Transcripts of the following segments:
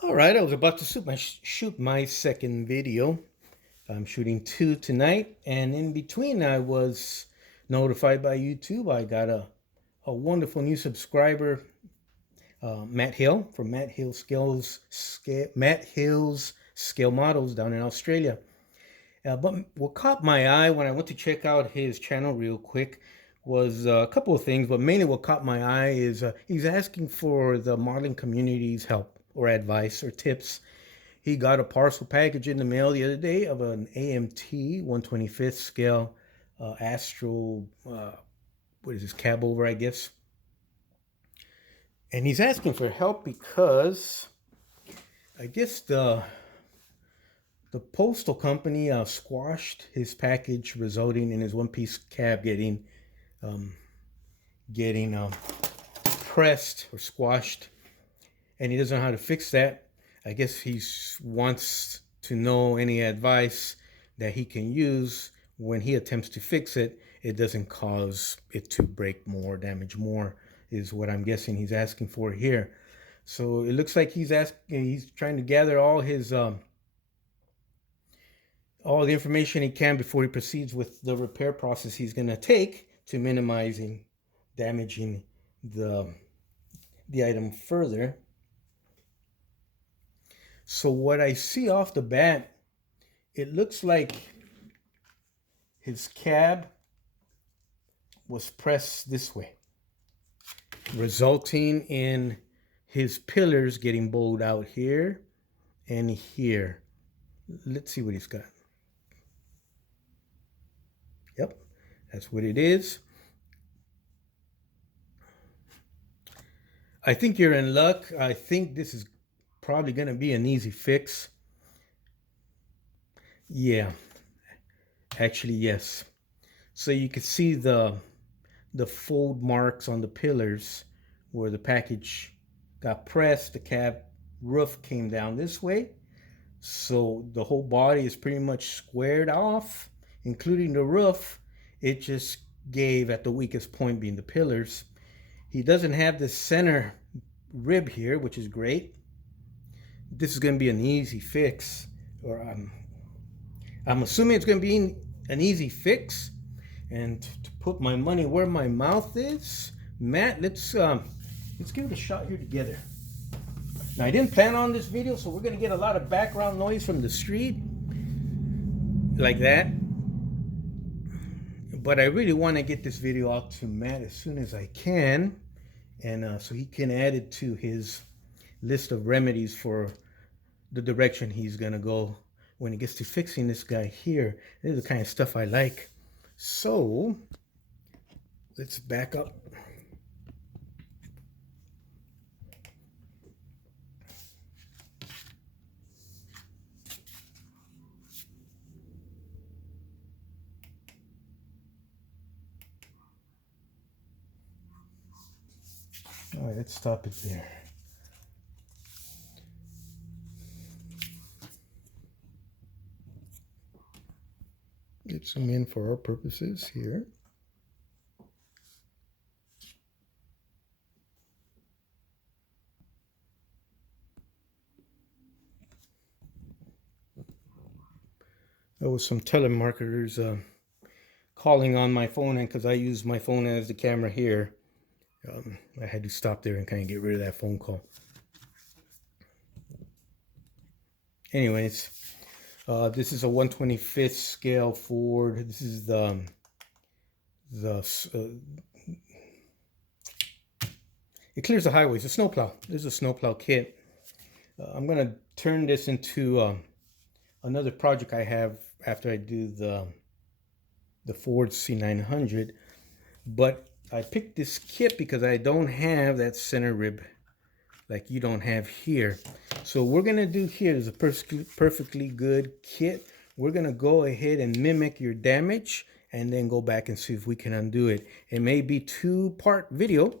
All right, I was about to shoot my second video. I'm shooting two tonight, and in between, I was notified by YouTube. I got a wonderful new subscriber, Matt Hill from Matt Hill's Scale Models down in Australia. But what caught my eye when I went to check out his channel real quick was a couple of things, but mainly what caught my eye is he's asking for the modeling community's help or advice or tips. He got a parcel package in the mail the other day of an AMT 125th scale Astro, what is this, cab over, I guess. And he's asking for help because I guess the postal company squashed his package, resulting in his one-piece cab um, getting pressed or squashed, and he doesn't know how to fix that. I guess he wants to know any advice that he can use when he attempts to fix it. It doesn't cause it to break more, damage more, is what I'm guessing he's asking for here. So it looks like he's trying to gather all the information he can before he proceeds with the repair process he's going to take to minimizing damaging the the item further. So what I see off the bat, it looks like his cab was pressed this way, resulting in his pillars getting bowed out here and here. Let's see what he's got. Yep, that's what it is. I think you're in luck. I think this is probably going to be an easy fix. Yeah, actually, yes. So you can see the fold marks on the pillars where the package got pressed. The cab roof came down this way. So the whole body is pretty much squared off, including the roof. It just gave at the weakest point, being the pillars. He doesn't have the center rib here, which is great. This is going to be an easy fix, or I'm assuming it's going to be an easy fix. And to put my money where my mouth is, Matt, let's give it a shot here together. Now, I didn't plan on this video, so we're going to get a lot of background noise from the street, like that. But I really want to get this video out to Matt as soon as I can, and so he can add it to his list of remedies for the direction he's going to go when it gets to fixing this guy here. This is the kind of stuff I like. So let's back up. All right, let's stop it there. Get some in for our purposes here. There was some telemarketers calling on my phone, and because I use my phone as the camera here, I had to stop there and kind of get rid of that phone call. Anyways, this is a 125th scale Ford. This is it clears the highways. A snowplow. This is a snowplow kit. I'm gonna turn this into another project I have after I do the Ford C900. But I picked this kit because I don't have that center rib like you don't have here. So we're gonna do here is a perfectly good kit. We're gonna go ahead and mimic your damage and then go back and see if we can undo it. It may be two-part video.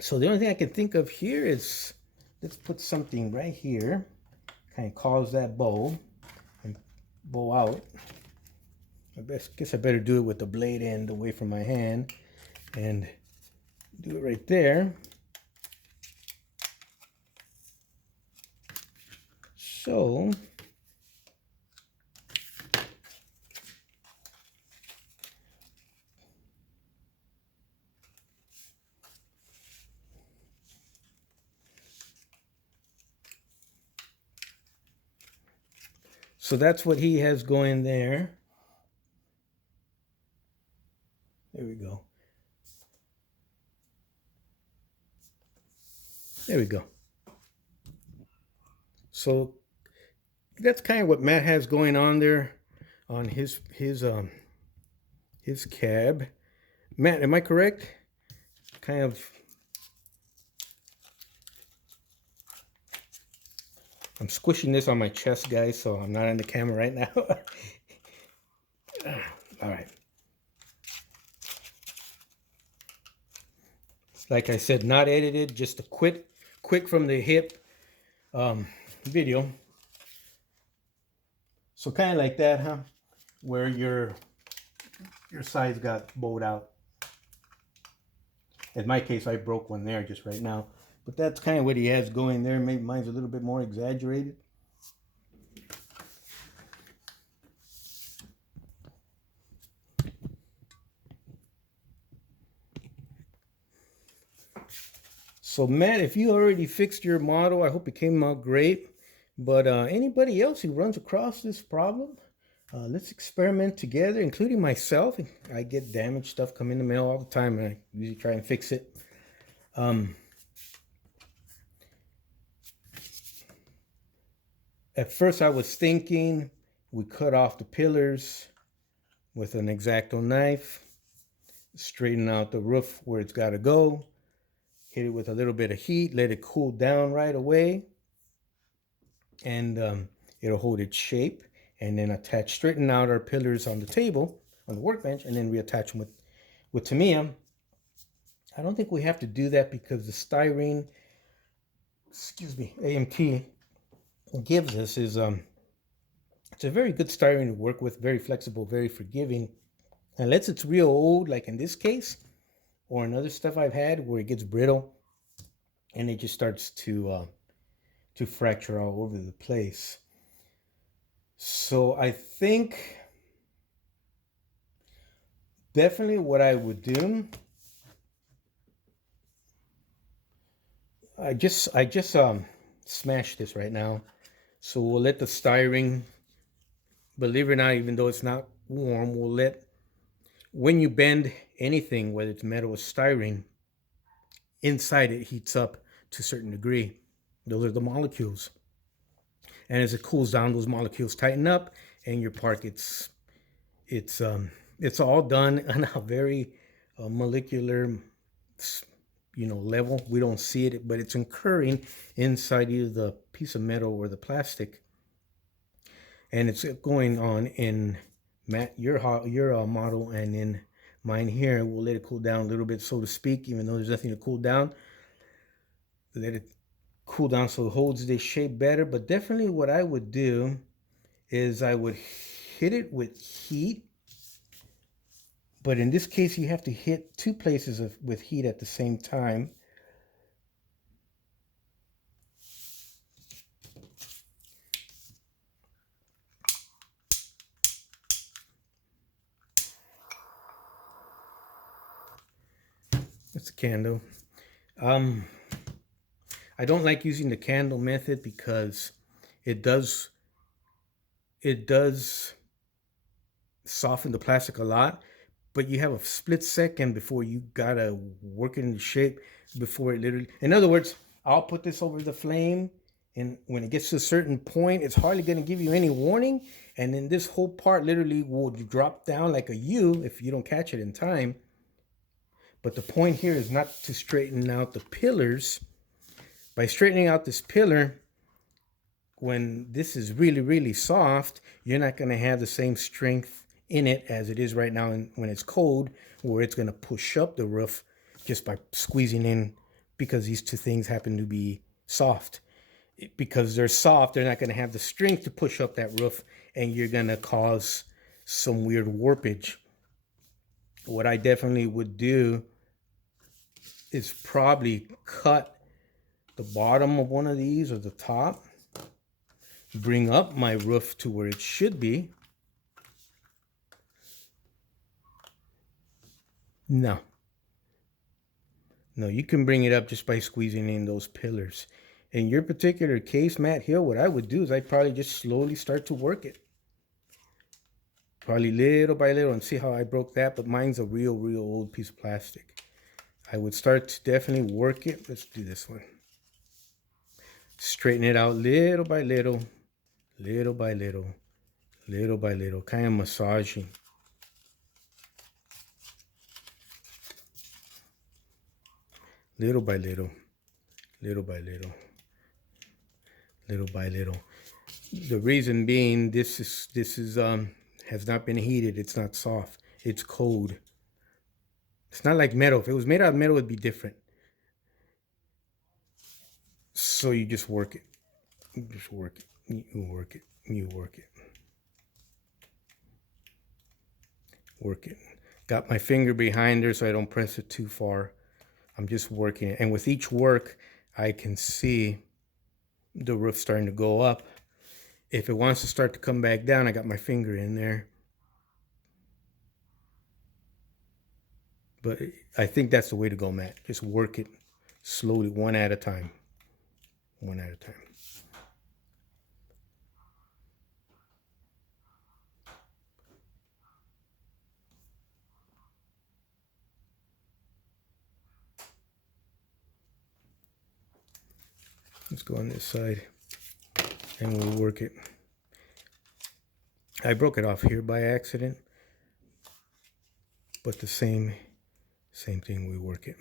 So the only thing I can think of here is, let's put something right here, kind of cause that bow and bow out. I guess I better do it with the blade end away from my hand and do it right there. So that's what he has going there. There we go. There we go. So that's kind of what Matt has going on there on his cab. Matt, am I correct? Kind of. I'm squishing this on my chest, guys, so I'm not on the camera right now. All right. Like I said, not edited, just a quick from the hip video. So kind of like that, huh? Where your sides got bowed out. In my case, I broke one there just right now. But that's kind of what he has going there. Maybe mine's a little bit more exaggerated. So Matt, if you already fixed your model, I hope it came out great. But anybody else who runs across this problem, let's experiment together, including myself. I get damaged stuff come in the mail all the time, and I usually try and fix it. At first I was thinking we cut off the pillars with an X-Acto knife, straighten out the roof where it's got to go, hit it with a little bit of heat, let it cool down right away, and it'll hold its shape, and then straighten out our pillars on the table, on the workbench, and then reattach them with Tamiya. I don't think we have to do that because the styrene, AMT gives us is it's a very good styrene to work with, very flexible, very forgiving. Unless it's real old, like in this case, or in other stuff I've had where it gets brittle and it just starts to fracture all over the place. So I think definitely what I would do, I just smashed this right now. So we'll let the styrene, believe it or not, even though it's not warm, we'll let, when you bend anything, whether it's metal or styrene, inside it heats up to a certain degree. Those are the molecules. And as it cools down, those molecules tighten up, and your part it's all done on a very molecular, level. We don't see it, but it's occurring inside either the piece of metal or the plastic, and it's going on in Matt, your model, and in mine here. We'll let it cool down a little bit, so to speak, even though there's nothing to cool down. Let it cool down so it holds this shape better. But definitely what I would do is I would hit it with heat. But in this case, you have to hit two places with heat at the same time. It's a candle. I don't like using the candle method because it does soften the plastic a lot, but you have a split second before you gotta work it into shape before it literally, in other words, I'll put this over the flame, and when it gets to a certain point, it's hardly gonna give you any warning, and then this whole part literally will drop down like a U if you don't catch it in time. But the point here is not to straighten out the pillars. By straightening out this pillar, when this is really, really soft, you're not going to have the same strength in it as it is right now when it's cold, where it's going to push up the roof just by squeezing in, because these two things happen to be soft. Because they're soft, they're not going to have the strength to push up that roof, and you're going to cause some weird warpage. What I definitely would do is probably cut the bottom of one of these or the top, bring up my roof to where it should be. No. No, you can bring it up just by squeezing in those pillars. In your particular case, Matt Hill, what I would do is I'd probably just slowly start to work it. Probably little by little, and see how I broke that, but mine's a real old piece of plastic. I would start to definitely work it. Let's do this one. Straighten it out little by little, little by little, little by little, kind of massaging. Little by little, little by little, little by little. The reason being, this is has not been heated. It's not soft. It's cold. It's not like metal. If it was made out of metal, it'd be different. So you just work it. You just work it. You work it. You work it. Work it. Got my finger behind there so I don't press it too far. I'm just working it. And with each work, I can see the roof starting to go up. If it wants to start to come back down, I got my finger in there. But I think that's the way to go, Matt. Just work it slowly, one at a time. One at a time. Let's go on this side and we'll work it. I broke it off here by accident, but the same thing. We work it.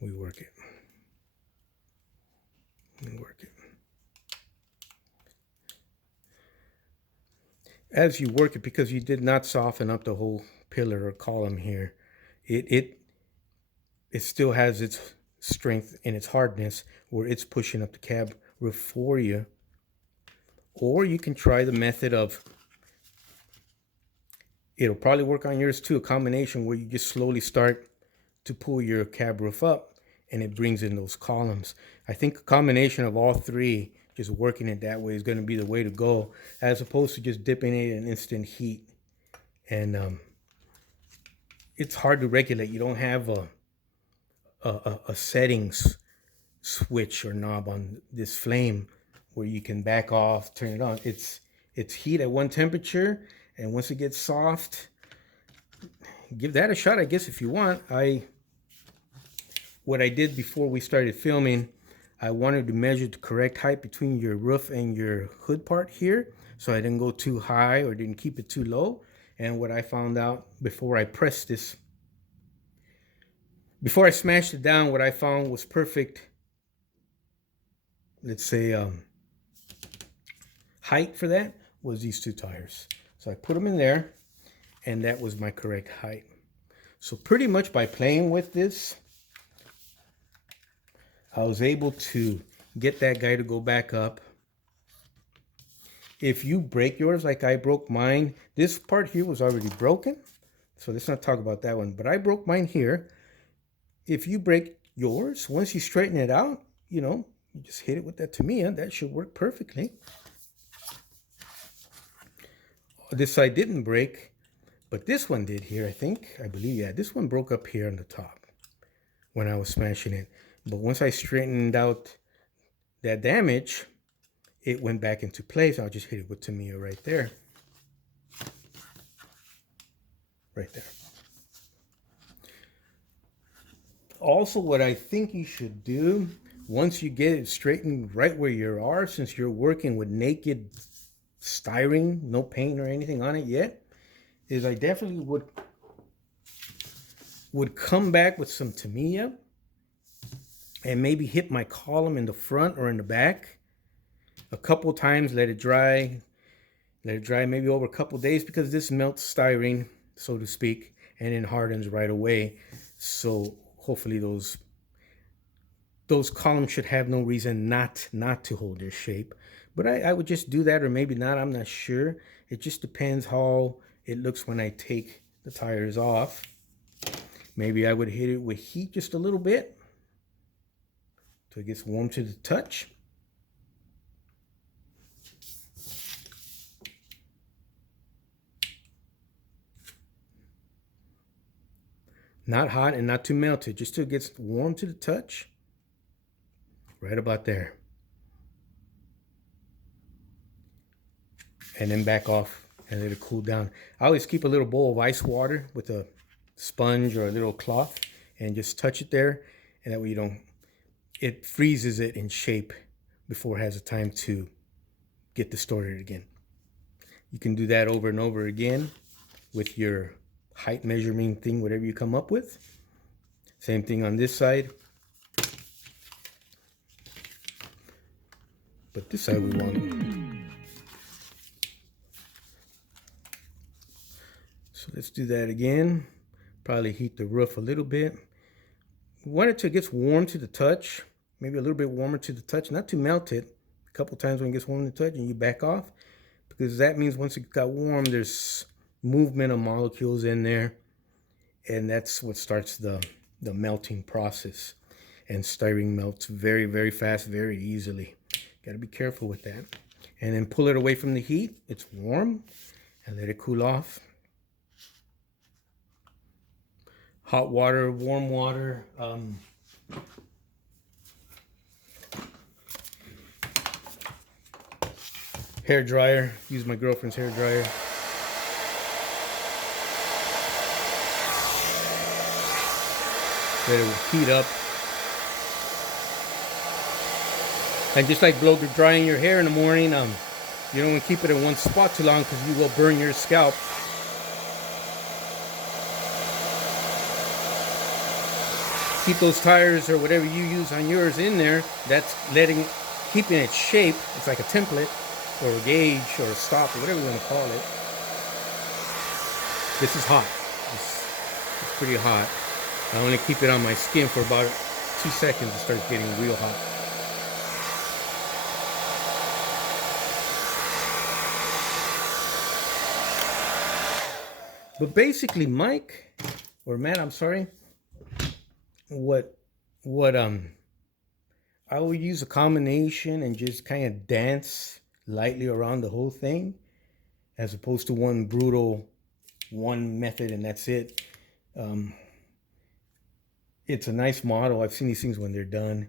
We work it. We work it. As you work it, because you did not soften up the whole pillar or column here, it still has its strength and its hardness where it's pushing up the cab roof for you. Or you can try the method of, it'll probably work on yours too, a combination where you just slowly start to pull your cab roof up and it brings in those columns. I think a combination of all three, just working it that way, is going to be the way to go, as opposed to just dipping it in instant heat. And it's hard to regulate. You don't have a settings switch or knob on this flame where you can back off, turn it on. It's heat at one temperature, and once it gets soft, give that a shot, I guess, if you want. What I did before we started filming, I wanted to measure the correct height between your roof and your hood part here, so I didn't go too high or didn't keep it too low. And what I found out before I pressed this, before I smashed it down, what I found was perfect, let's say, height for that was these two tires. So I put them in there, and that was my correct height. So pretty much by playing with this, I was able to get that guy to go back up. If you break yours like I broke mine, this part here was already broken, so let's not talk about that one, but I broke mine here. If you break yours, once you straighten it out, you just hit it with that Tamiya. That should work perfectly. This side didn't break, but this one did here, I believe, yeah. This one broke up here on the top when I was smashing it. But once I straightened out that damage, it went back into place. I'll just hit it with Tamiya right there. Right there. Also, what I think you should do, once you get it straightened right where you are, since you're working with naked styrene, no paint or anything on it yet, is I definitely would come back with some Tamiya and maybe hit my column in the front or in the back a couple times, let it dry maybe over a couple days, because this melts styrene, so to speak, and then hardens right away. So hopefully those columns should have no reason not to hold their shape. But I would just do that, or maybe not, I'm not sure. It just depends how it looks when I take the tires off. Maybe I would hit it with heat just a little bit so it gets warm to the touch. Not hot and not too melted, just till it gets warm to the touch. Right about there. And then back off and let it cool down. I always keep a little bowl of ice water with a sponge or a little cloth and just touch it there. And that way you don't, it freezes it in shape before it has the time to get distorted again. You can do that over and over again with your height measuring thing, whatever you come up with. Same thing on this side. But this side we want. So let's do that again. Probably heat the roof a little bit. We want it to get warm to the touch. Maybe a little bit warmer to the touch, not too melted. A couple times when it gets warm to the touch and you back off. Because that means once it got warm, there's movement of molecules in there. And that's what starts the melting process. And styrene melts very, very fast, very easily. Got to be careful with that. And then pull it away from the heat. It's warm. And let it cool off. Hot water, warm water. Hair dryer. Use my girlfriend's hair dryer. Let it heat up. And just like blow drying your hair in the morning, you don't want to keep it in one spot too long because you will burn your scalp. Keep those tires or whatever you use on yours in there. That's keeping its shape. It's like a template or a gauge or a stop or whatever you want to call it. This is hot. It's pretty hot. I only keep it on my skin for about 2 seconds. It starts getting real hot. But basically, Mike, or Matt, I'm sorry, what I will use a combination and just kind of dance lightly around the whole thing, as opposed to one brutal, one method and that's it. It's a nice model. I've seen these things when they're done.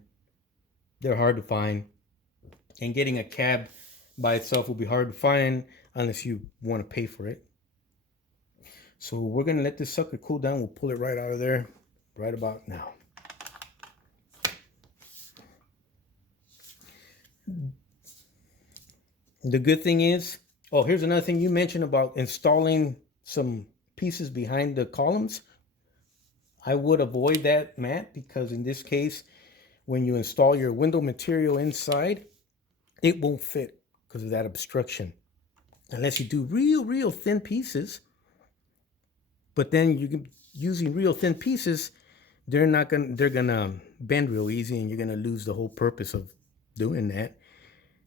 They're hard to find. And getting a cab by itself will be hard to find unless you want to pay for it. So we're going to let this sucker cool down. We'll pull it right out of there right about now. The good thing is, oh, here's another thing you mentioned about installing some pieces behind the columns. I would avoid that, Matt, because in this case, when you install your window material inside, it won't fit because of that obstruction. Unless you do real thin pieces. But then using real thin pieces, they're gonna bend real easy, and you're gonna lose the whole purpose of doing that.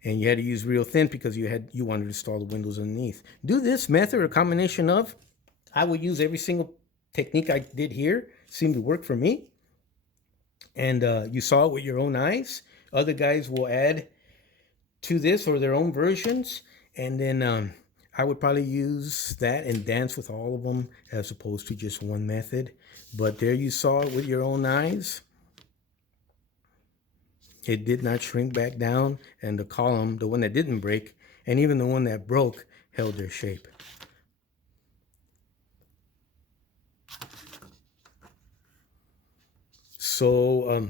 And you had to use real thin because you wanted to install the windows underneath. Do this method or combination of. I will use every single technique I did here. Seemed to work for me. And you saw it with your own eyes. Other guys will add to this or their own versions. And then I would probably use that and dance with all of them as opposed to just one method. But there you saw it with your own eyes. It did not shrink back down, and the column, the one that didn't break, and even the one that broke, held their shape. So,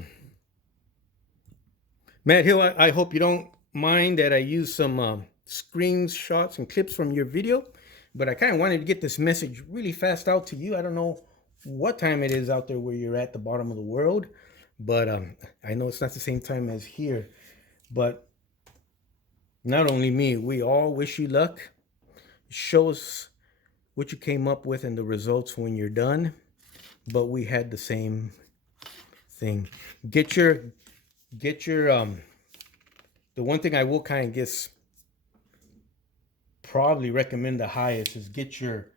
Matt Hill, I hope you don't mind that I use some screenshots and clips from your video, but I kind of wanted to get this message really fast out to you. I don't know what time it is out there where you're at the bottom of the world, but I know it's not the same time as here. But not only me, we all wish you luck. Show us what you came up with and the results when you're done. But we had the same thing. Get your the one thing I will kind of guess probably recommend the highest is get your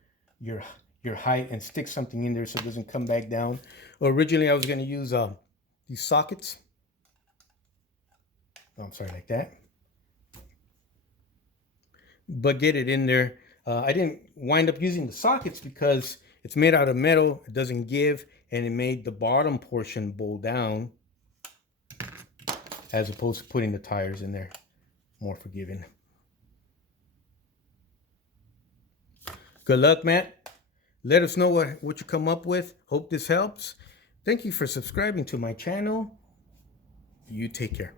height and stick something in there so it doesn't come back down. Originally I was going to use these sockets. Oh, I'm sorry, like that. But get it in there. I didn't wind up using the sockets because It's made out of metal. It doesn't give, and it made the bottom portion bowl down as opposed to putting the tires in there. More forgiving. Good luck, Matt. Let us know what you come up with. Hope this helps. Thank you for subscribing to my channel. You take care.